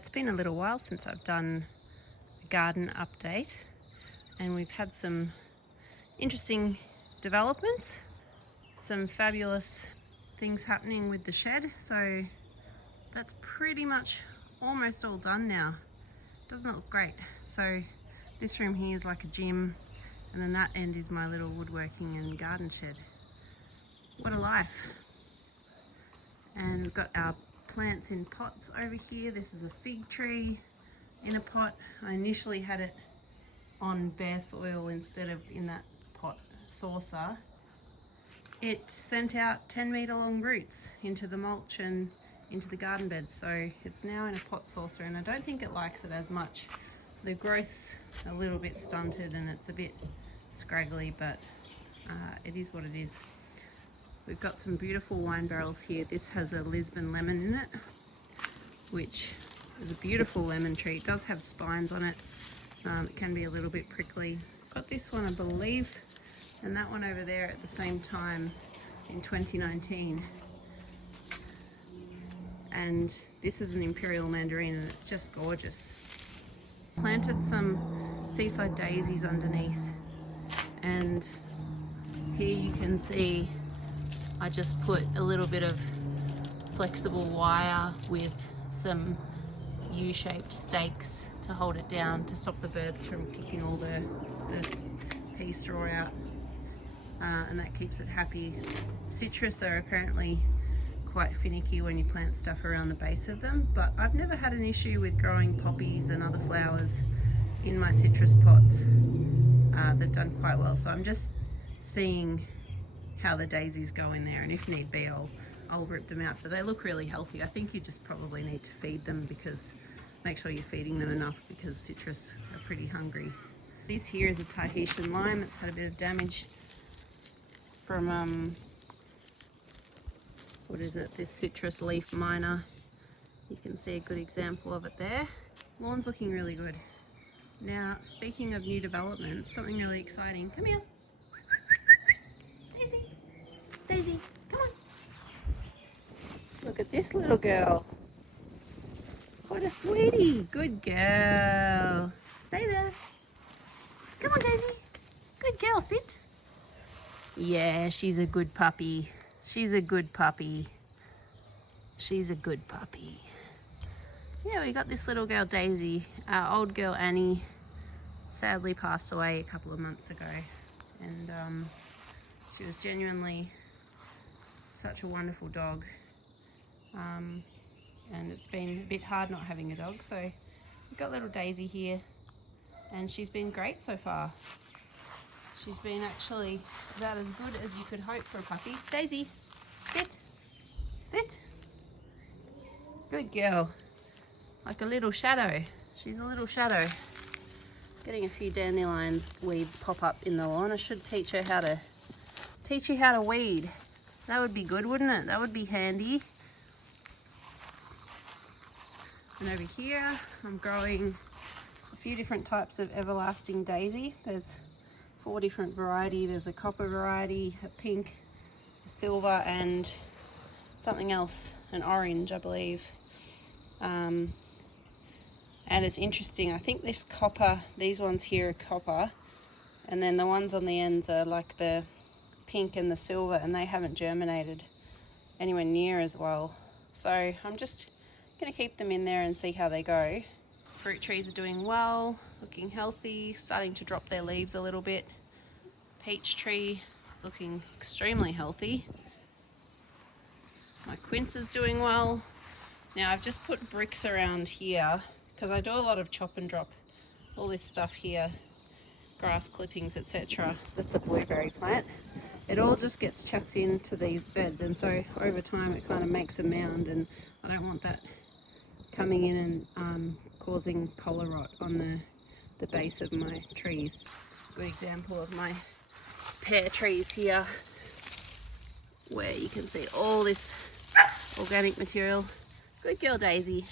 It's been a little while since I've done a garden update, and we've had some interesting developments, some fabulous things happening with the shed. So that's pretty much almost all done now. Doesn't it look great? So this room here is like a gym, and then that end is my little woodworking and garden shed. What a life. And we've got our plants in pots over here. This is a fig tree in a pot. I initially had it on bare soil instead of in that pot saucer. It sent out 10-meter long roots into the mulch and into the garden bed, so it's now in a pot saucer, and I don't think it likes it as much. The growth's a little bit stunted and it's a bit scraggly, but it is what it is. We've got some beautiful wine barrels here. This has a Lisbon lemon in it, which is a beautiful lemon tree. It does have spines on it. It can be a little bit prickly. Got this one, I believe, and that one over there at the same time in 2019. And this is an imperial mandarin, and it's just gorgeous. Planted some seaside daisies underneath, and here you can see I just put a little bit of flexible wire with some U-shaped stakes to hold it down to stop the birds from kicking all the pea straw out, and that keeps it happy. Citrus are apparently quite finicky when you plant stuff around the base of them, but I've never had an issue with growing poppies and other flowers in my citrus pots. They've done quite well, so I'm just seeing how the daisies go in there, and if need be I'll rip them out, but they look really healthy. I think you just probably need to feed them, because make sure you're feeding them enough, because citrus are pretty hungry. This here is a Tahitian lime. It's had a bit of damage from what is it, this citrus leaf miner. You can see a good example of it there. Lawn's looking really good. Now, speaking of new developments, something really exciting. Come here. Daisy, Daisy, come on. Look at this little girl. What a sweetie. Good girl. Stay there. Come on, Daisy. Good girl, sit. Yeah, she's a good puppy. She's a good puppy. She's a good puppy. Yeah, we got this little girl, Daisy. Our old girl, Annie, sadly passed away a couple of months ago. And she was genuinely such a wonderful dog. And it's been a bit hard not having a dog. So we've got little Daisy here, and she's been great so far. She's been actually about as good as you could hope for a puppy. Daisy, sit, sit. Good girl. Like a little shadow. She's a little shadow. Getting a few dandelion weeds pop up in the lawn. I should teach her how to teach you how to weed. That would be good, wouldn't it? That would be handy. And over here, I'm growing a few different types of everlasting daisy. There's 4 different varieties. There's a copper variety, a pink, a silver, and something else, an orange, I believe. And it's interesting, I think this copper, these ones here are copper, and then the ones on the ends are like the pink and the silver, and they haven't germinated anywhere near as well. So I'm just going to keep them in there and see how they go. Fruit trees are doing well, looking healthy, starting to drop their leaves a little bit. Peach tree is looking extremely healthy. My quince is doing well. Now I've just put bricks around here because I do a lot of chop and drop, all this stuff here, grass clippings, etc. That's a blueberry plant. It all just gets chucked into these beds, and so over time it kind of makes a mound, and I don't want that coming in and causing collar rot on the base of my trees. Good example of my pear trees here, where you can see all this organic material. Good girl, Daisy.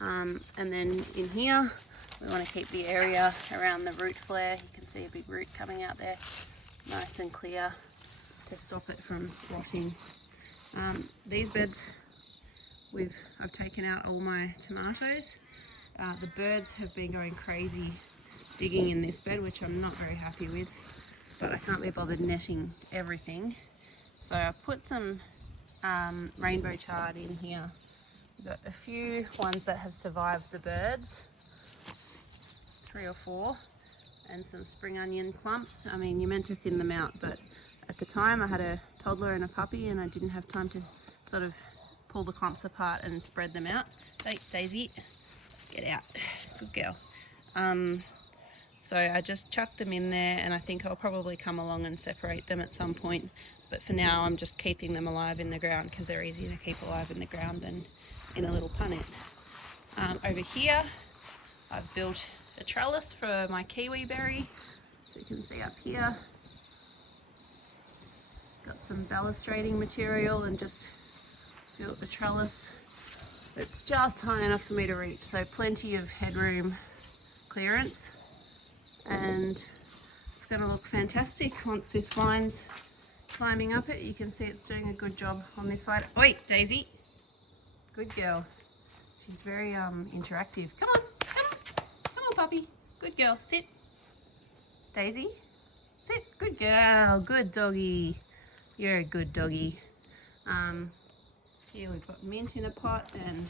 And then in here, we want to keep the area around the root flare. You can see a big root coming out there, nice and clear, to stop it from rotting. These beds, I've taken out all my tomatoes, The birds have been going crazy digging in this bed, which I'm not very happy with, but I can't be bothered netting everything. So I've put some rainbow chard in here. We've got a few ones that have survived the birds, 3 or 4, and some spring onion clumps. I mean, you're meant to thin them out, but at the time I had a toddler and a puppy and I didn't have time to sort of pull the clumps apart and spread them out. Hey, Daisy, get out. Good girl. So I just chucked them in there, and I think I'll probably come along and separate them at some point. But for now, I'm just keeping them alive in the ground because they're easier to keep alive in the ground than in a little punnet. Over here, I've built a trellis for my kiwi berry. So you can see up here, got some balustrating material and just built a trellis that's just high enough for me to reach. So plenty of headroom clearance. And it's going to look fantastic once this vine's climbing up it. You can see it's doing a good job on this side. Oi, Daisy. Good girl. She's very interactive. Come on, come on. Come on, puppy. Good girl. Sit. Daisy. Sit. Good girl. Good doggy. You're a good doggy. Here we've got mint in a pot, and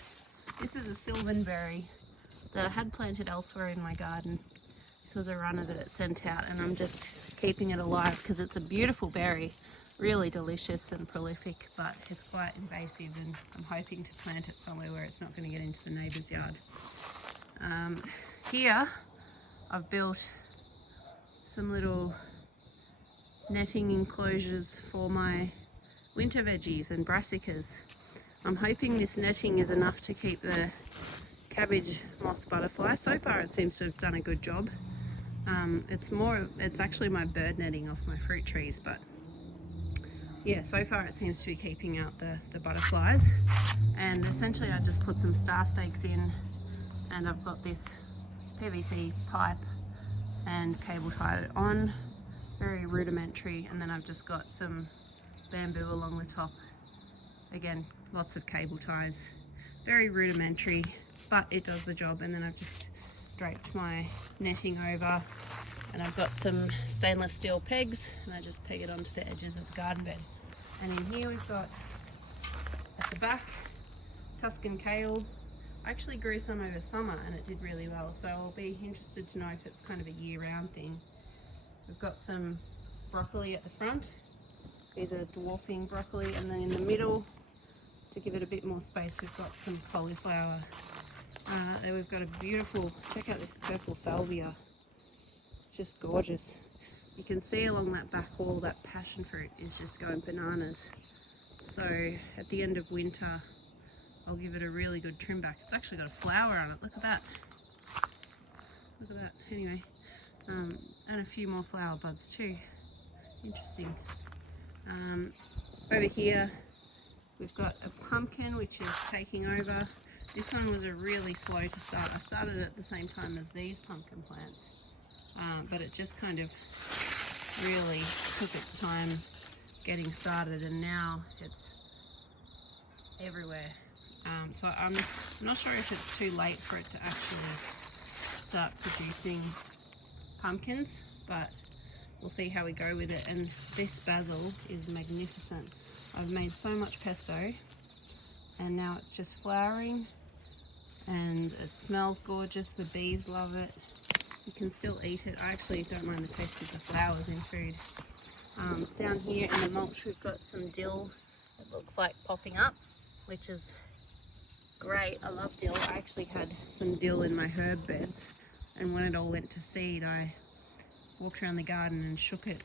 this is a sylvanberry that I had planted elsewhere in my garden. This was a runner that it sent out, and I'm just keeping it alive because it's a beautiful berry, really delicious and prolific, but it's quite invasive, and I'm hoping to plant it somewhere where it's not going to get into the neighbour's yard. Here I've built some little netting enclosures for my winter veggies and brassicas. I'm hoping this netting is enough to keep the cabbage moth butterfly. So far it seems to have done a good job. It's actually my bird netting off my fruit trees, but yeah, so far it seems to be keeping out the butterflies. And essentially I just put some star stakes in, and I've got this PVC pipe and cable tied it on, very rudimentary, and then I've just got some bamboo along the top. Again, lots of cable ties, very rudimentary, but it does the job. And then I've just draped my netting over, and I've got some stainless steel pegs, and I just peg it onto the edges of the garden bed. And in here we've got, at the back, Tuscan kale. I actually grew some over summer and it did really well, so I'll be interested to know if it's kind of a year-round thing. We've got some broccoli at the front. These are dwarfing broccoli, and then in the middle, to give it a bit more space, we've got some cauliflower. Then we've got a beautiful, check out this purple salvia. It's just gorgeous. You can see along that back wall that passion fruit is just going bananas. So at the end of winter, I'll give it a really good trim back. It's actually got a flower on it, look at that. Look at that, anyway. And a few more flower buds too. Interesting. Over here, we've got a pumpkin which is taking over. This one was really slow to start. I started at the same time as these pumpkin plants, but it just kind of really took its time getting started, and now it's everywhere. So I'm not sure if it's too late for it to actually start producing pumpkins, but we'll see how we go with it. And this basil is magnificent. I've made so much pesto, and now it's just flowering, and it smells gorgeous. The bees love it. You can still eat it. I actually don't mind the taste of the flowers in food. Down here in the mulch we've got some dill. It looks like popping up, which is great. I love dill. I actually had some dill in my herb beds, and when it all went to seed, I walked around the garden and shook it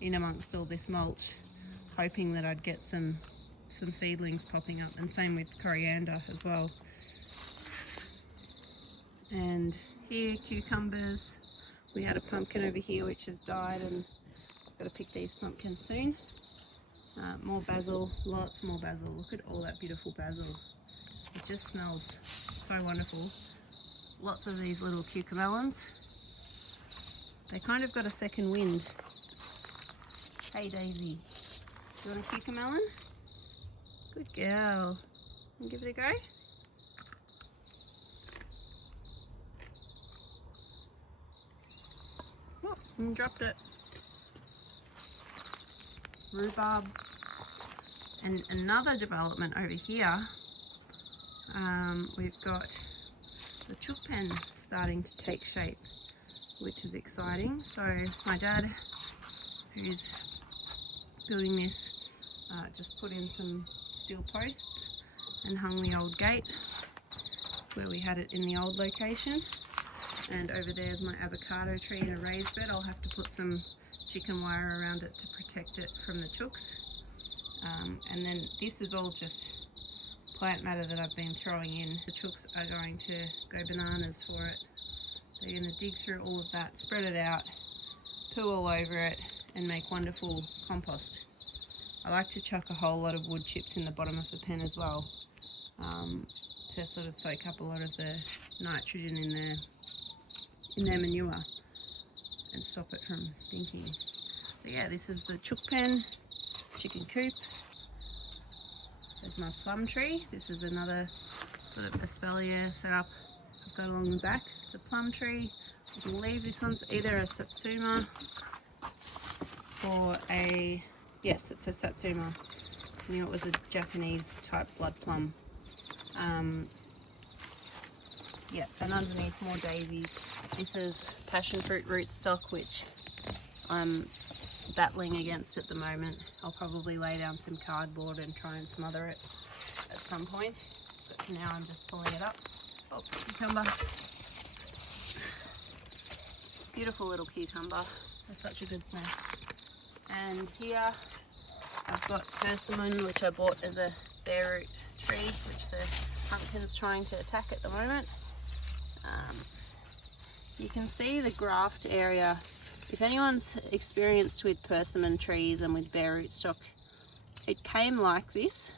in amongst all this mulch, hoping that I'd get some seedlings popping up, and same with coriander as well. And here, cucumbers. We had a pumpkin over here which has died, and I've got to pick these pumpkins soon. More basil, lots more basil. Look at all that beautiful basil. It just smells so wonderful. Lots of these little cucamelons. They kind of got a second wind. Hey Daisy, do you want a cucamelon? Good girl. Can you give it a go? And dropped it. Rhubarb. And another development over here, we've got the chook pen starting to take shape, which is exciting. So my dad, who's building this, just put in some steel posts and hung the old gate where we had it in the old location. And over there is my avocado tree in a raised bed. I'll have to put some chicken wire around it to protect it from the chooks. And then this is all just plant matter that I've been throwing in. The chooks are going to go bananas for it. They're going to dig through all of that, spread it out, poo all over it, and make wonderful compost. I like to chuck a whole lot of wood chips in the bottom of the pen as well, to sort of soak up a lot of the nitrogen in their manure and stop it from stinking. So yeah, this is the chook pen, chicken coop. There's my plum tree. This is another sort of espalier setup I've got along the back. It's a plum tree. I believe this one's either a satsuma or a, yes, it's a satsuma. I knew it was a Japanese type blood plum. Yeah, and underneath more daisies. This is passion fruit rootstock, which I'm battling against at the moment. I'll probably lay down some cardboard and try and smother it at some point, but for now I'm just pulling it up. Oh, cucumber. Beautiful little cucumber. They're such a good snack. And here I've got persimmon, which I bought as a bare root tree, which the pumpkin's trying to attack at the moment. You can see the graft area. If anyone's experienced with persimmon trees and with bare rootstock, it came like this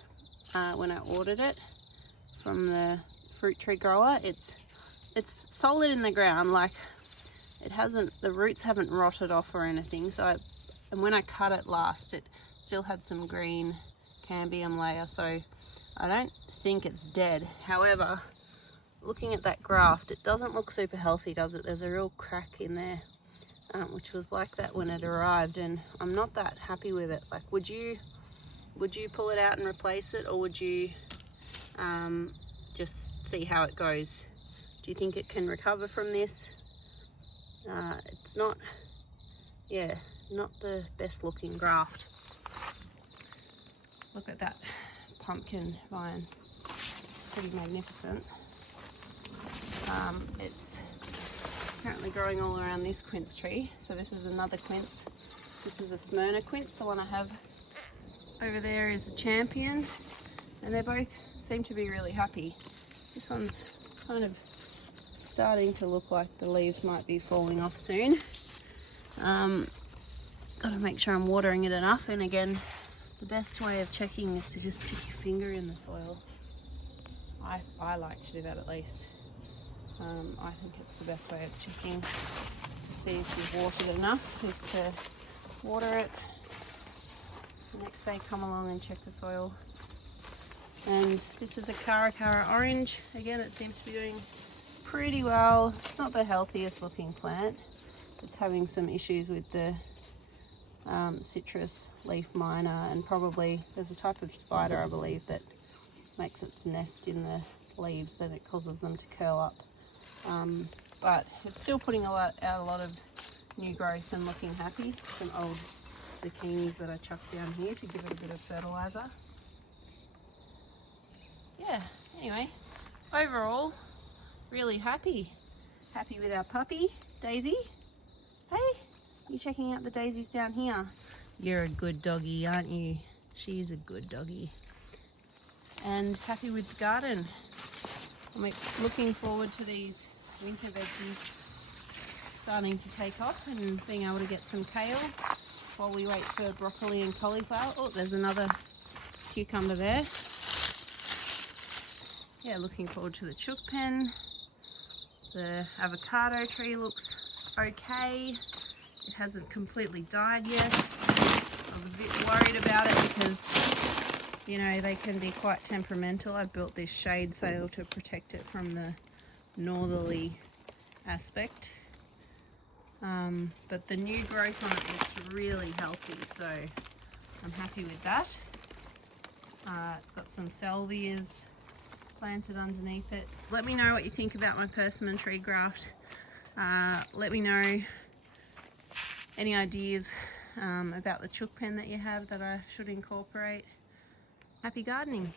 when I ordered it from the fruit tree grower. It's solid in the ground, like it hasn't, the roots haven't rotted off or anything. So and when I cut it last, it still had some green cambium layer, so I don't think it's dead. However, looking at that graft, it doesn't look super healthy, does it? There's a real crack in there, which was like that when it arrived, and I'm not that happy with it. Like, would you pull it out and replace it, or would you just see how it goes? Do you think it can recover from this? It's not, yeah, not the best looking graft. Look at that pumpkin vine, pretty magnificent. It's currently growing all around this quince tree. So this is another quince. This is a Smyrna quince. The one I have over there is a champion, and they both seem to be really happy. This one's kind of starting to look like the leaves might be falling off soon. Got to make sure I'm watering it enough, and again, the best way of checking is to just stick your finger in the soil. I like to do that at least. I think it's the best way of checking to see if you've watered enough, is to water it. The next day come along and check the soil. And this is a Caracara orange. Again, it seems to be doing pretty well. It's not the healthiest looking plant. It's having some issues with the citrus leaf miner, and probably there's a type of spider, I believe, that makes its nest in the leaves, and it causes them to curl up. But it's still putting out a lot of new growth and looking happy. Some old zucchinis that I chucked down here to give it a bit of fertilizer. Yeah, anyway, overall, really happy with our puppy, Daisy. Hey, you checking out the daisies down here? You're a good doggy, aren't you? She is a good doggy. And happy with the garden. I'm looking forward to these winter veggies starting to take off and being able to get some kale while we wait for broccoli and cauliflower. Oh, there's another cucumber there. Yeah, looking forward to the chook pen. The avocado tree looks okay. It hasn't completely died yet. I was a bit worried about it because, you know, they can be quite temperamental. I built this shade sail to protect it from the northerly aspect. but the new growth on it looks really healthy, so I'm happy with that. It's got some salvias planted underneath it. Let me know what you think about my persimmon tree graft. Let me know any ideas about the chook pen that you have that I should incorporate. Happy gardening.